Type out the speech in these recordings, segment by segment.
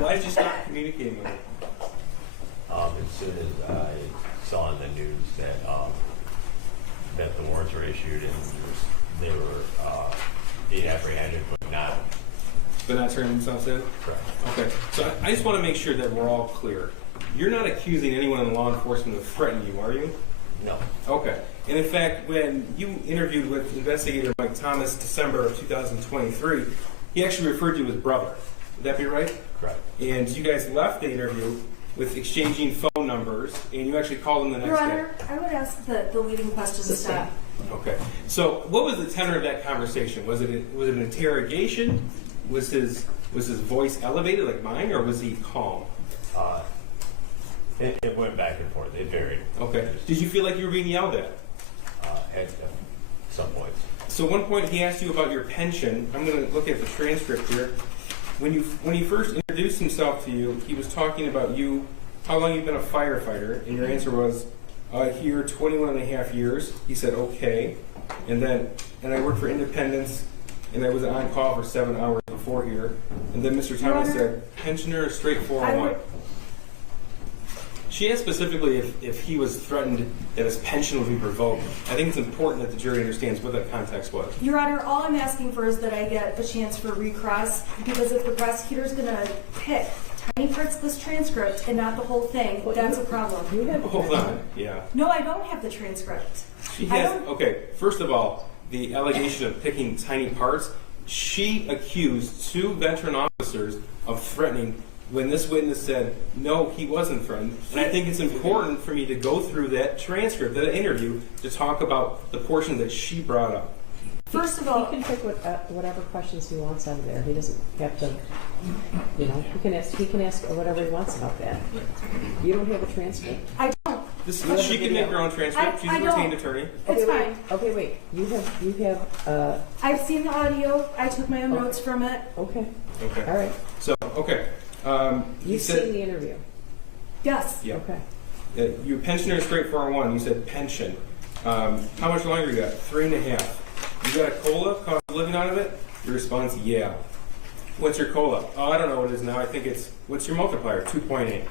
Why did you stop communicating with him? As soon as I saw on the news that the warrants were issued and they were being apprehended, but not turning themselves in? correct. Okay, so I just want to make sure that we're all clear. You're not accusing anyone in law enforcement of threatening you, are you? No. Okay. And in fact, when you interviewed with investigator Mike Thomas December of 2023, he actually referred to you as brother. Would that be right? Correct. And you guys left the interview with exchanging phone numbers, and you actually called him the next Your day. Honor, I would ask the leading question to stop. Okay. So, what was the tenor of that conversation? Was it an interrogation? Was his voice elevated like mine, or was he calm? It went back and forth. It varied. Okay. Did you feel like you were being yelled at? At some points. So, one point he asked you about your pension. I'm going to look at the transcript here. When he first introduced himself to you, he was talking about you, how long you've been a firefighter, and your answer was, here 21 and a half years. He said, okay. And I worked for Independence, and I was on call for 7 hours before here. And then Mr. Thomas said, pensioner, straight 401. She asked specifically if he was threatened that his pension would be revoked. I think it's important that the jury understands what that context was. Your Honor, all I'm asking for is that I get a chance for recross, because if the prosecutor's going to pick tiny parts of this transcript and not the whole thing, that's a problem. Hold on. Yeah. No, I don't have the transcript. She has, okay, first of all, the allegation of picking tiny parts, she accused 2 veteran officers of threatening when this witness said, no, he wasn't threatened. And I think it's important for me to go through that transcript, that interview, to talk about the portion that she brought up. First of all, he can pick whatever questions he wants out of there. He doesn't have to, he can ask whatever he wants about that. You don't have a transcript. I don't. She can make her own transcript. She's a retained attorney. It's fine. Okay, wait. You have. I've seen the audio. I took my own notes from it. Okay. Okay. All right. So, okay. You've seen the interview. Yes. Yeah. Okay. You pensioner straight 401. You said pension. How much longer you got? 3.5. You got a COLA, cost of living out of it? Your response, yeah. What's your COLA? Oh, I don't know what it is now. I think it's, what's your multiplier? 2.8.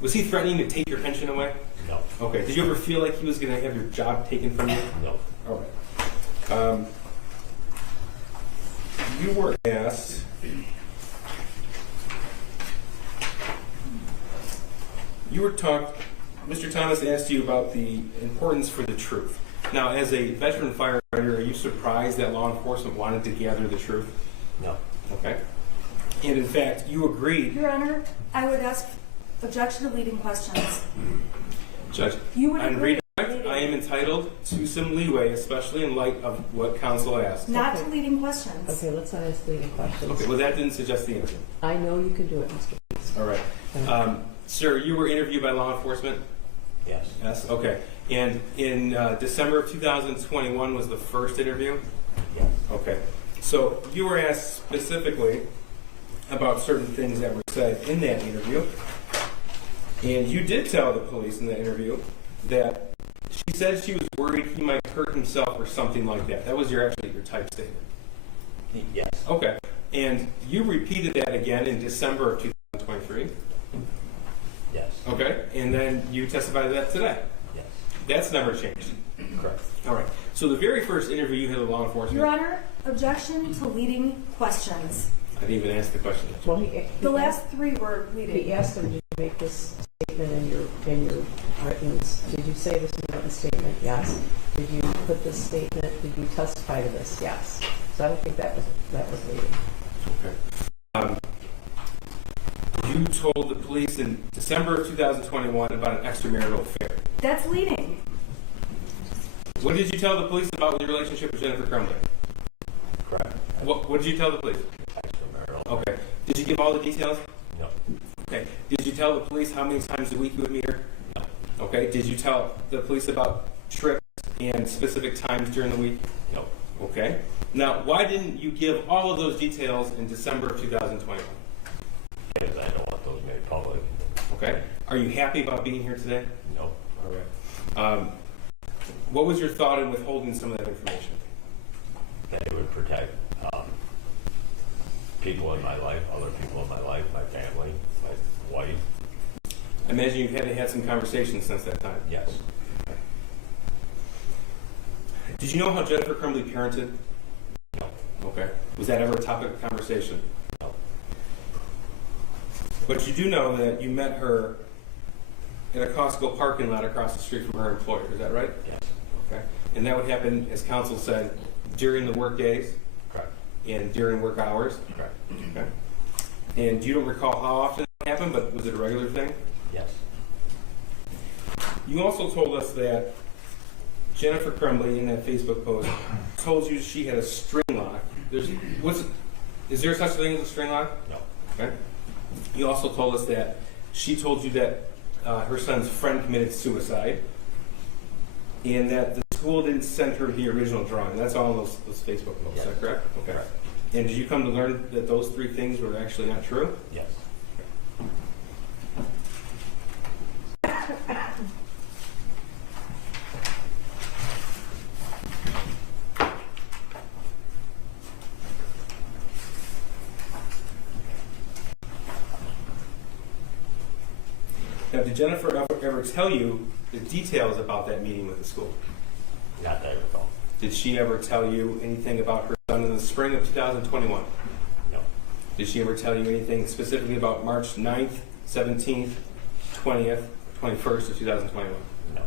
Was he threatening to take your pension away? No. Okay. Did you ever feel like he was going to have your job taken from you? No. All right. You were asked, Mr. Thomas asked you about the importance for the truth. Now, as a veteran firefighter, are you surprised that law enforcement wanted to gather the truth? No. Okay. And in fact, you agreed. Your Honor, I would ask objection to leading questions. Judge, You would on agree. redirect, I am entitled to some leeway, especially in light of what counsel asked. Not to leading questions. Okay, let's not ask leading questions. Okay, well, that didn't suggest the answer. I know you can do it, Mr. Pease. All right. Sir, you were interviewed by law enforcement? Yes. Yes? Okay. And in December of 2021 was the first interview? Yes. Okay. So you were asked specifically about certain things that were said in that interview. And you did tell the police in the interview that she said she was worried he might hurt himself or something like that. That was your type statement. Yes. Okay. And you repeated that again in December of 2023. Yes. Okay. And then you testified to that today. Yes. That's never changed. Correct. All right. So the very first interview you had with law enforcement. Your Honor, objection to leading questions. I didn't even ask the question. Well, The last 3 were leading. he asked him, did you make this statement in your writings? Did you say this in your written statement? Yes. Did you put this statement? Did you testify to this? Yes. So I don't think that was leading. Okay. You told the police in December of 2021 about an extramarital affair. That's leading. What did you tell the police about your relationship with Jennifer Crumbley? Correct. What did you tell the police? Extramarital. Okay. Did you give all the details? No. Okay. Did you tell the police how many times a week you would meet her? No. Okay. Did you tell the police about trips and specific times during the week? No. Okay. Now, why didn't you give all of those details in December of 2021? Because I don't want those made public. Okay. Are you happy about being here today? No. All right. What was your thought in withholding some of that information? That it would protect people in my life, other people in my life, my family. imagine you've had to have some conversations since that time. Yes. Did you know how Jennifer Crumbley parented? No. Okay. Was that ever a topic of conversation? No. But you do know that you met her in a Costco parking lot across the street from her employer. Is that right? Yes. Okay. And that would happen, as counsel said, during the work days Correct. and during work hours. Correct. Okay. And you don't recall how often it happened, but was it a regular thing? Yes. You also told us that Jennifer Crumbley, in that Facebook post, told you she had a string lock. Is there such a thing as a string lock? No. Okay. You also told us that she told you that her son's friend committed suicide, and that the school didn't send her the original drawing. That's all in those Facebook posts. Is that correct? Okay. Correct. And did you come to learn that those three things were actually not true? Yes. Now, did Jennifer ever tell you the details about that meeting with the school? Not that I recall. Did she ever tell you anything about her son in the spring of 2021? No. Did she ever tell you anything specifically about March 9th, 17th, 20th, 21st of 2021? No.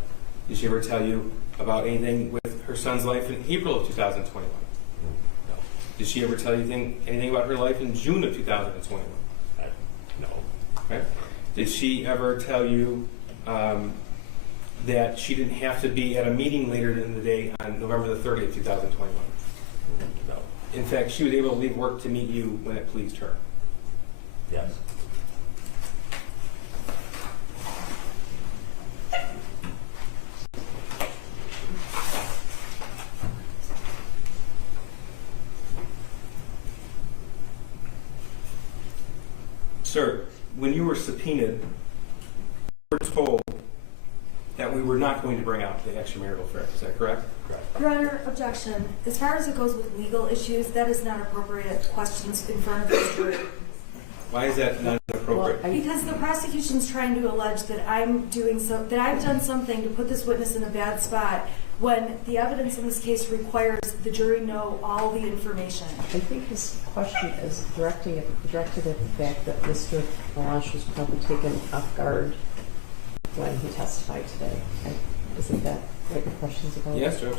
Did she ever tell you about anything with her son's life in April of 2021? No. Did she ever tell you anything about her life in June of 2021? No. Okay. Did she ever tell you that she didn't have to be at a meeting later in the day on November the 30th, 2021? No. In fact, she was able to leave work to meet you when it pleased her. Yes. Sir, when you were subpoenaed, you were told that we were not going to bring out the extramarital affair. Is that correct? Correct. Your Honor, objection. As far as it goes with legal issues, that is not appropriate questions in front of the jury. Why is that not appropriate? Well, Because the prosecution's trying to allege that I've done something to put this witness in a bad spot when the evidence in this case requires the jury know all the information. I think his question is directed at the fact that Mr. Meloche was probably taken off guard when he testified today. Isn't that what your question's about? Yes, Judge.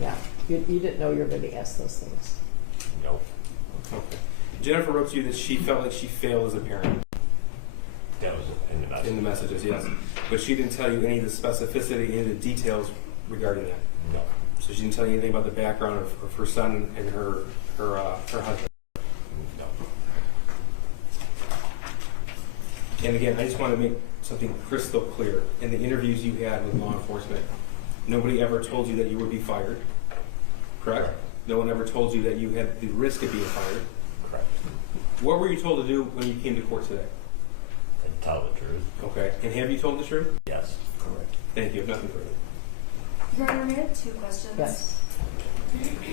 Yeah. You didn't know you were going to ask those things. No. Okay. Jennifer wrote to you that she felt like she failed as a parent That was in the message. in the messages, yes. But she didn't tell you any of the specificity, any of the details regarding that. No. So she didn't tell you anything about the background of her son and her husband. No. And again, I just want to make something crystal clear. In the interviews you had with law enforcement, nobody ever told you that you would be fired, correct? Correct. No one ever told you that you had the risk of being fired. Correct. What were you told to do when you came to court today? And tell the truth. Okay. And have you told the truth? Yes. Correct. Thank you. I have nothing further. Your Honor, may I have two questions? Yes.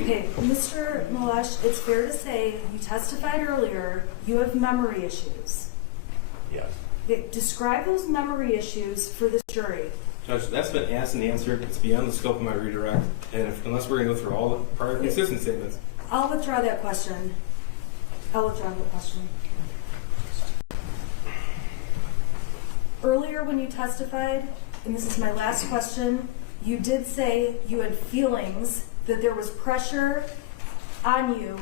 Okay, Mr. Meloche, it's fair to say you testified earlier you have memory issues. Yes. Okay, describe those memory issues for this jury. Judge, that's been asked and answered. It's beyond the scope of my redirect. And unless we're going to go through all the prior consistent statements. I'll withdraw that question. Earlier when you testified, and this is my last question, you did say you had feelings that there was pressure on you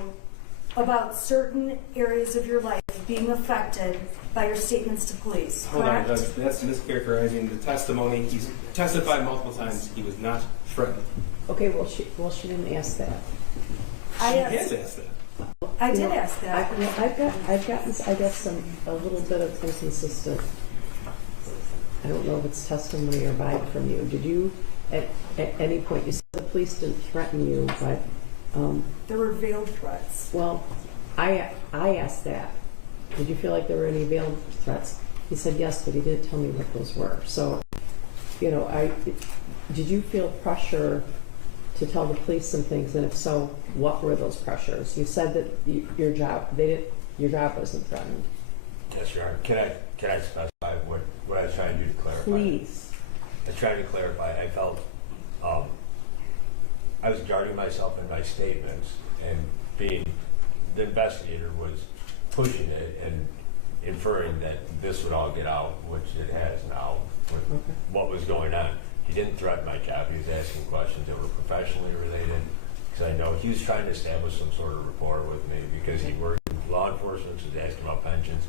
about certain areas of your life being affected by your statements to police, Hold on, correct? Judge. That's mischaracterizing the testimony. He's testified multiple times. He was not threatened. Okay, well, she didn't ask that. I She asked- has asked that. I You did know, ask that. I've gotten a little bit of inconsistent. I don't know if it's testimony or vibe from you. Did you at any point, you said the police didn't threaten you, but There were veiled threats. well, I asked that. Did you feel like there were any veiled threats? He said yes, but he didn't tell me what those were. So, did you feel pressure to tell the police some things, and if so, what were those pressures? You said that your job wasn't threatened. Yes, Your Honor. Can I specify what what I was trying to do to clarify. Please. I tried to clarify. I felt I was guarding myself in my statements, and being the investigator was pushing it and inferring that this would all get out, which it has now, with what was going on. He didn't threaten my job. He was asking questions that were professionally related, because I know he was trying to establish some sort of rapport with me because he worked with law enforcement, so he was asking about pensions.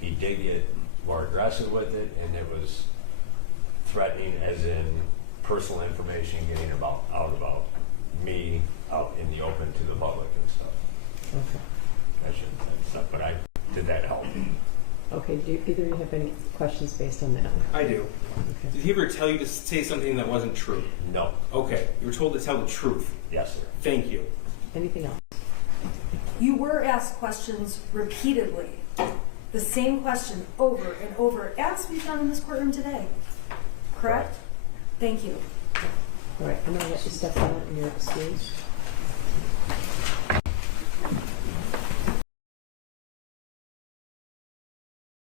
He did get more aggressive with it, and it was threatening as in personal information getting out about me out in the open to the public and stuff. Okay. I shouldn't have said stuff, but did that help? Okay, do either of you have any questions based on that? I do. Okay. Did he ever tell you to say something that wasn't true? No. Okay, you were told to tell the truth. Yes, sir. Thank you. Anything else? You were asked questions repeatedly, the same question over and over, as we've done in this courtroom today. Correct? Thank you. All right, I'm going to let you step out and you're excused.